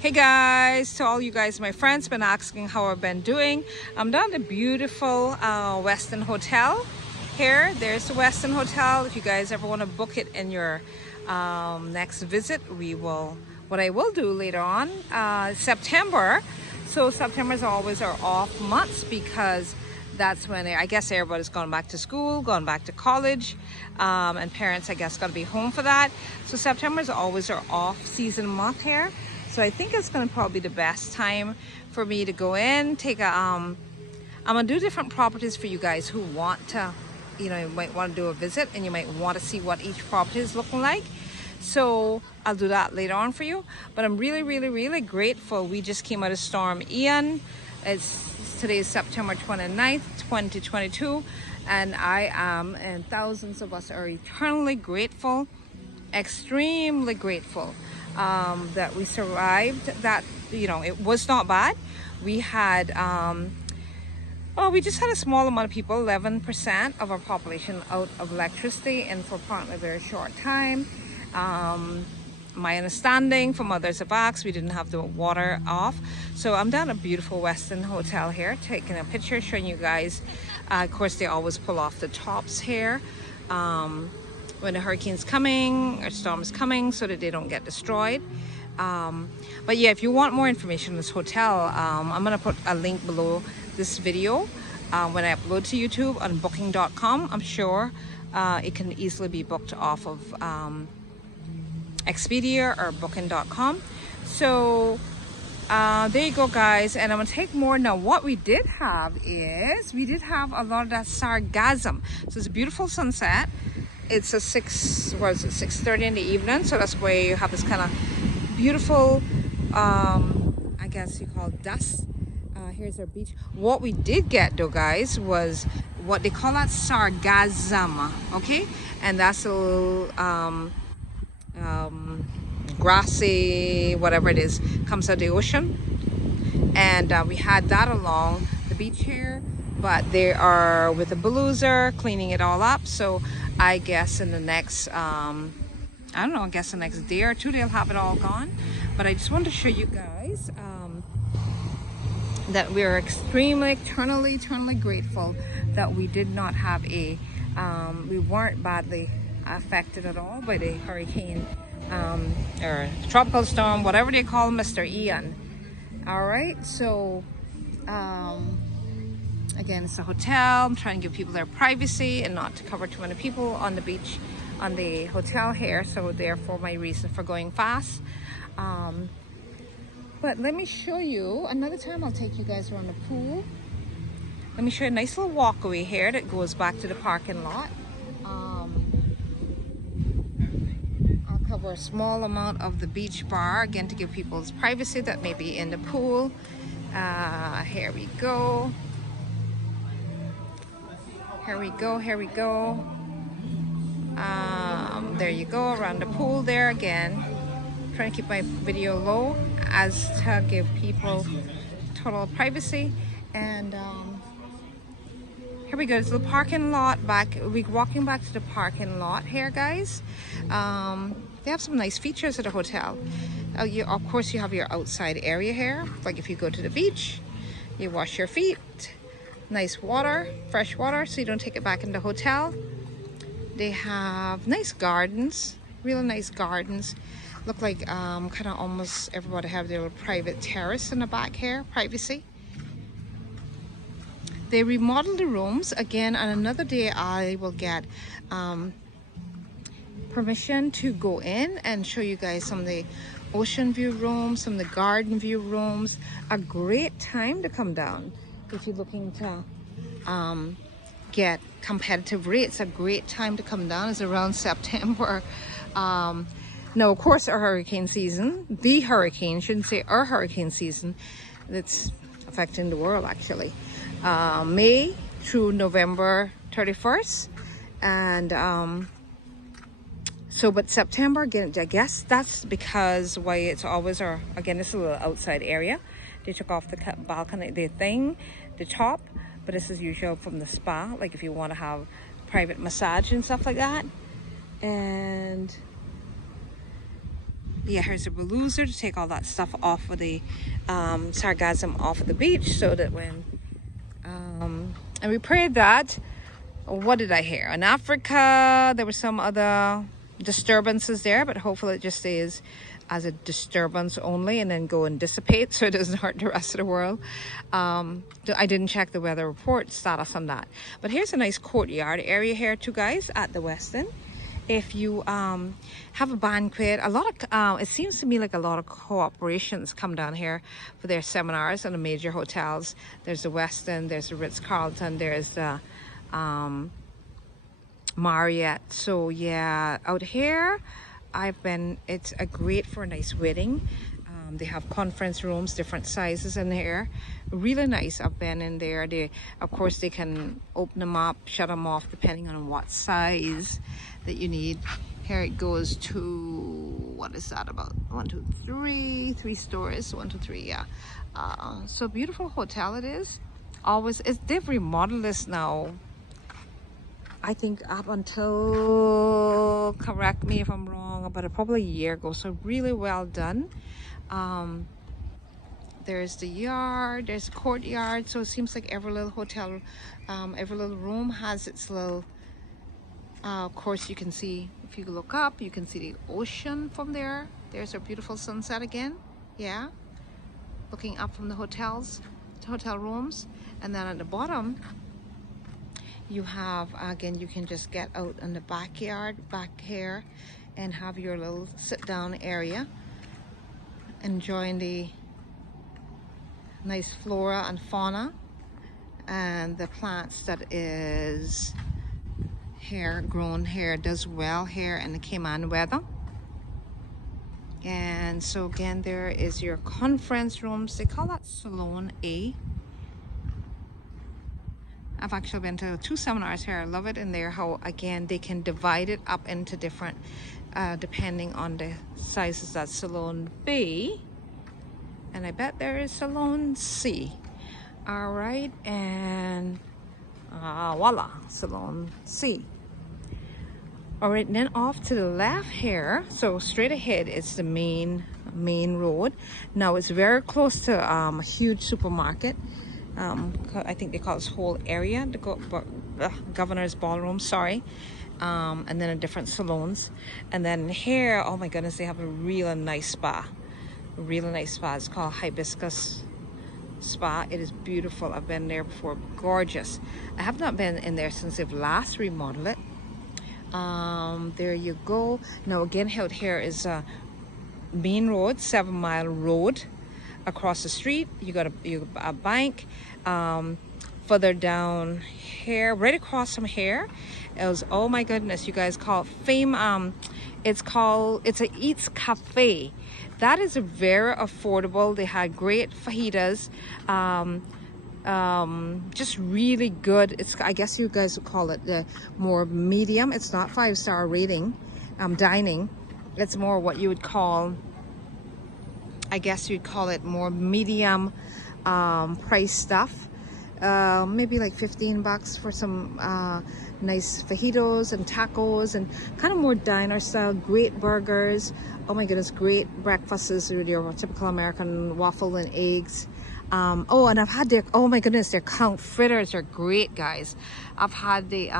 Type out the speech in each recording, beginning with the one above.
Hey guys, to all you guys, my friends, been asking how I've been doing. I'm down at the beautiful Westin Hotel here. There's the Westin Hotel. If you guys ever want to book it in your next visit, what I will do later on, September. So September's always our off months because that's when I guess everybody's gone back to school, gone back to college, and parents, I guess, got to be home for that. So September is always our off-season month here. So I think it's going to probably be the best time for me to go in, I'm going to do different properties for you guys who want to, you might want to do a visit and you might want to see what each property is looking like. So I'll do that later on for you. But I'm really grateful. We just came out of Storm Ian. Today is September 29th, 2022, and I am, and thousands of us are eternally grateful, extremely grateful that we survived. That, it was not bad. We had, we just had a small amount of people, 11% of our population out of electricity, and for apparently a very short time. My understanding from others have asked, we didn't have the water off. So I'm down at a beautiful Westin Hotel here, taking a picture, showing you guys. Of course, they always pull off the tops here when the hurricane's coming or storm's coming, so that they don't get destroyed. But yeah, if you want more information on this hotel, I'm gonna put a link below this video when I upload to YouTube on booking.com. I'm sure it can easily be booked off of Expedia or booking.com. So there you go, guys, and I'm gonna take more. Now what we did have is we did have a lot of that sargassum. So it's a beautiful sunset. It's a 6:30 in the evening, so that's where you have this kind of beautiful I guess you call it dust. Here's our beach. What we did get though, guys, was what they call that sargassum, okay? And that's a little grassy, whatever it is, comes out of the ocean, and we had that along the beach here, but they are with a bulldozer cleaning it all up. So I guess in the next I don't know, I guess the next day or two they'll have it all gone. But I just wanted to show you guys that we're extremely eternally grateful that we did not have we weren't badly affected at all by the hurricane or tropical storm, whatever they call Mr. Ian. All right, so again, it's a hotel. I'm trying to give people their privacy and not to cover too many people on the beach, on the hotel here, so therefore my reason for going fast. But let me show you another time. I'll take you guys around the pool. Let me show you a nice little walkway here that goes back to the parking lot. I'll cover a small amount of the beach bar, again, to give people's privacy that may be in the pool. Here we go. Here we go. There you go, around the pool there again. Trying to keep my video low as to give people total privacy. And here we go. There's a little parking lot back. We're walking back to the parking lot here, guys. They have some nice features at the hotel. Of course, you have your outside area here. Like if you go to the beach, you wash your feet. Nice water, fresh water, so you don't take it back in the hotel. They have nice gardens, really nice gardens. Look like kind of almost everybody have their little private terrace in the back here, privacy. They remodeled the rooms. Again, on another day I will get permission to go in and show you guys some of the ocean view rooms, some of the garden view rooms. A great time to come down if you're looking to get competitive rates. A great time to come down is around September. Now, of course, our hurricane season, the hurricane, shouldn't say our hurricane season, that's affecting the world actually, May through November 31st. And but September, again, I guess that's because why it's always again, this is a little outside area. They took off the balcony, the top, but this is usual from the spa, like if you want to have private massage and stuff like that. And Yeah, here's a baluser to take all that stuff off of the sargassum off of the beach, so that when and we prayed that, what did I hear? In Africa, there were some other disturbances there, but hopefully it just stays as a disturbance only and then go and dissipate so it doesn't hurt the rest of the world. I didn't check the weather report status on that. But here's a nice courtyard area here too, guys, at the Westin. If you have a banquet, a lot of it seems to me like a lot of corporations come down here for their seminars in the major hotels. There's the Westin, there's the Ritz-Carlton, there's the Marriott. So yeah, out here it's a great for a nice wedding. They have conference rooms, different sizes in here, really nice. I've been in there. Of course they can open them up, shut them off depending on what size that you need. Here it goes to, what is that, about 1, 2, 3 stories, 1, 2, 3, yeah. So beautiful hotel it is. Always, they've remodeled this now, I think up until, correct me if I'm wrong, about probably a year ago. So really well done. There's the yard, there's a courtyard. So it seems like every little hotel, every little room has its little, of course you can see, if you look up, you can see the ocean from there. There's a beautiful sunset again. Yeah, looking up from the hotel rooms. And then at the bottom, you have, again, you can just get out in the backyard back here and have your little sit down area, enjoying the nice flora and fauna and the plants that is grown here, does well here in the Cayman weather. And so again, there is your conference rooms. They call that Salon A. I've actually been to 2 seminars here. I love it in there, how again they can divide it up into different depending on the sizes. That's Salon B, and I bet there is Salon C. All right, and voila, Salon C. All right, and then off to the left here, so straight ahead is the main road. Now it's very close to a huge supermarket. I think they call this whole area the Governor's Ballroom, sorry. And then a different salons. And then here, oh my goodness, they have a really nice spa. A really nice spa. It's called Hibiscus Spa. It is beautiful. I've been there before. Gorgeous. I have not been in there since they've last remodeled it. There you go. Now again, out here is main road, 7 Mile Road. Across the street, you got a bank. Further down here, right across from here, is, oh my goodness, you guys, call Fame. It's a Eats Cafe. That is very affordable. They had great fajitas. Just really good. I guess you guys would call it the more medium. It's not 5-star rating dining. It's more what you would call, I guess you'd call it more medium price stuff. Maybe like $15 for some nice fajitos and tacos, and kind of more diner style. Great burgers. Oh my goodness, great breakfasts with your typical American waffle and eggs. Oh, and I've had their, oh my goodness, their conch fritters are great, guys. I've had the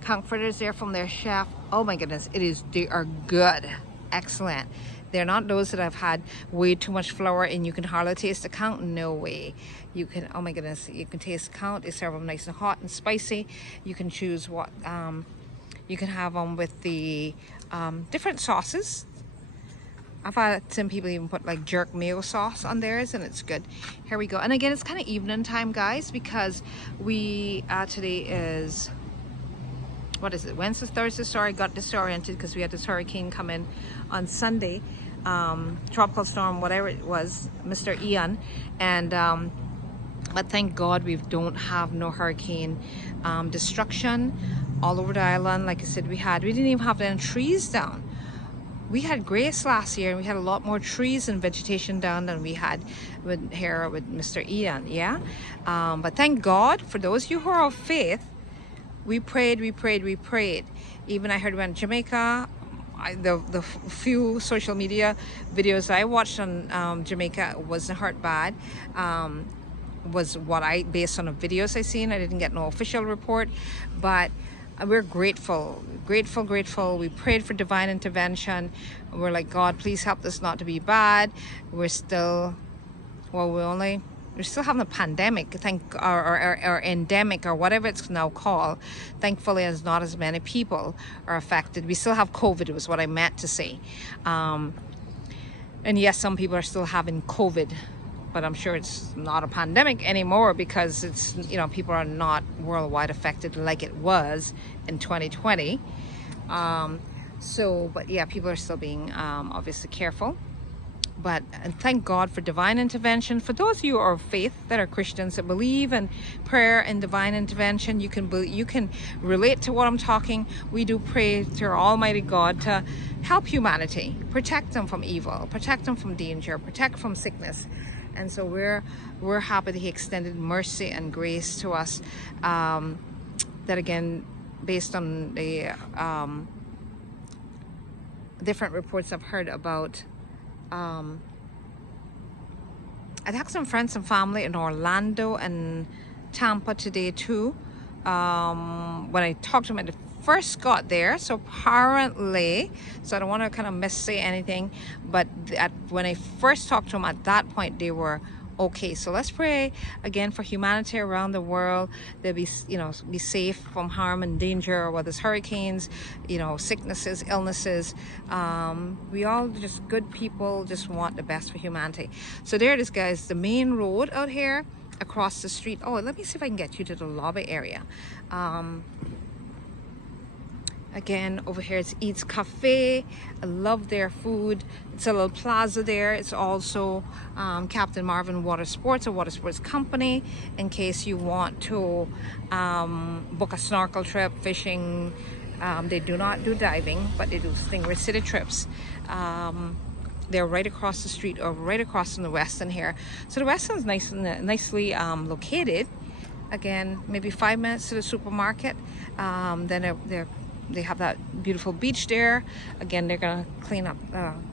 conch fritters there from their chef. Oh my goodness, they are good, excellent. They're not those that I've had way too much flour and you can hardly taste the conch. No way. You can, oh my goodness, you can taste the conch. They serve them nice and hot and spicy. You can choose what, you can have them with the different sauces. I've had some people even put like jerk mayo sauce on theirs, and it's good. Here we go. And again, it's kind of evening time, guys, because we, today is, what is it, Wednesday, Thursday? Sorry, I got disoriented because we had this hurricane come in on Sunday. Tropical storm, whatever it was, Mr. Ian. And but thank God we don't have no hurricane destruction all over the island. Like I said, we didn't even have any trees down. We had grace last year, and we had a lot more trees and vegetation down than we had with Mr. Ian. Yeah, but thank God for those of you who are of faith. We prayed. Even I heard when Jamaica, the few social media videos I watched on Jamaica wasn't hurt bad. Was what I, based on the videos I seen. I didn't get no official report, but we're grateful. We prayed for divine intervention. We're like, God, please help this not to be bad. We're still, well, we're still having a pandemic, or endemic, or whatever it's now called. Thankfully, as not as many people are affected. We still have COVID, was what I meant to say. And yes, some people are still having COVID, but I'm sure it's not a pandemic anymore, because it's, you know, people are not worldwide affected like it was in 2020. But yeah, people are still being obviously careful. And thank God for divine intervention. For those of you who are of faith, that are Christians, that believe in prayer and divine intervention, you can relate to what I'm talking. We do pray to our Almighty God to help humanity, protect them from evil, protect them from danger, protect from sickness. And so we're happy that He extended mercy and grace to us. That again, based on the different reports I've heard about. I'd had some friends and family in Orlando and Tampa today too. When I talked to them, I first got there, so apparently, so I don't want to kind of missay anything, but when I first talked to them, at that point they were okay. So let's pray again for humanity around the world. They'll be, you know, be safe from harm and danger, whether it's hurricanes, you know, sicknesses, illnesses. We all just good people, just want the best for humanity. So there it is, guys, the main road out here across the street. Oh, let me see if I can get you to the lobby area. Again, over here it's Eats Cafe. I love their food. It's a little plaza there. It's also Captain Marvin Water Sports, a water sports company, in case you want to book a snorkel trip, fishing. They do not do diving, but they do Stingray City trips. They're right across the street, or right across from the Westin here. So the Westin's nicely located. Again, maybe 5 minutes to the supermarket. Then they have that beautiful beach there. Again, they're gonna clean up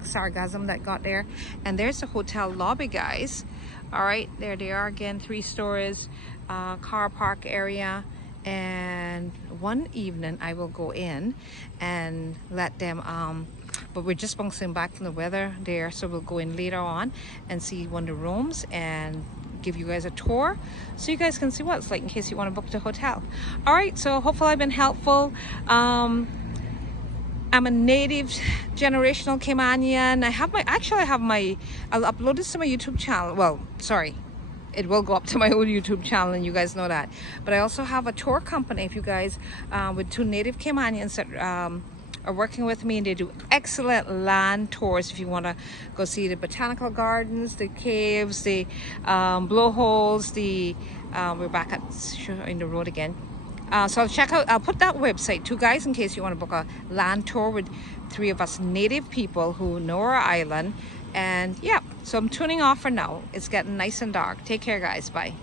sargassum that got there. And there's the hotel lobby, guys. All right, there they are again, 3 stories, car park area. And one evening I will go in and let them but we're just bouncing back from the weather there, so we'll go in later on and see one of the rooms and give you guys a tour, so you guys can see what it's like in case you want to book the hotel. All right, so hopefully I've been helpful. I'm a native generational Caymanian. I'll upload this to my YouTube channel. Well, sorry, it will go up to my own YouTube channel, and you guys know that. But I also have a tour company, if you guys with 2 native Caymanians that are working with me, and they do excellent land tours. If you want to go see the botanical gardens, the caves, the blowholes, we're back in the road again. So I'll put that website too, guys, in case you want to book a land tour with 3 of us native people who know our island. And yeah, so I'm tuning off for now. It's getting nice and dark. Take care, guys. Bye.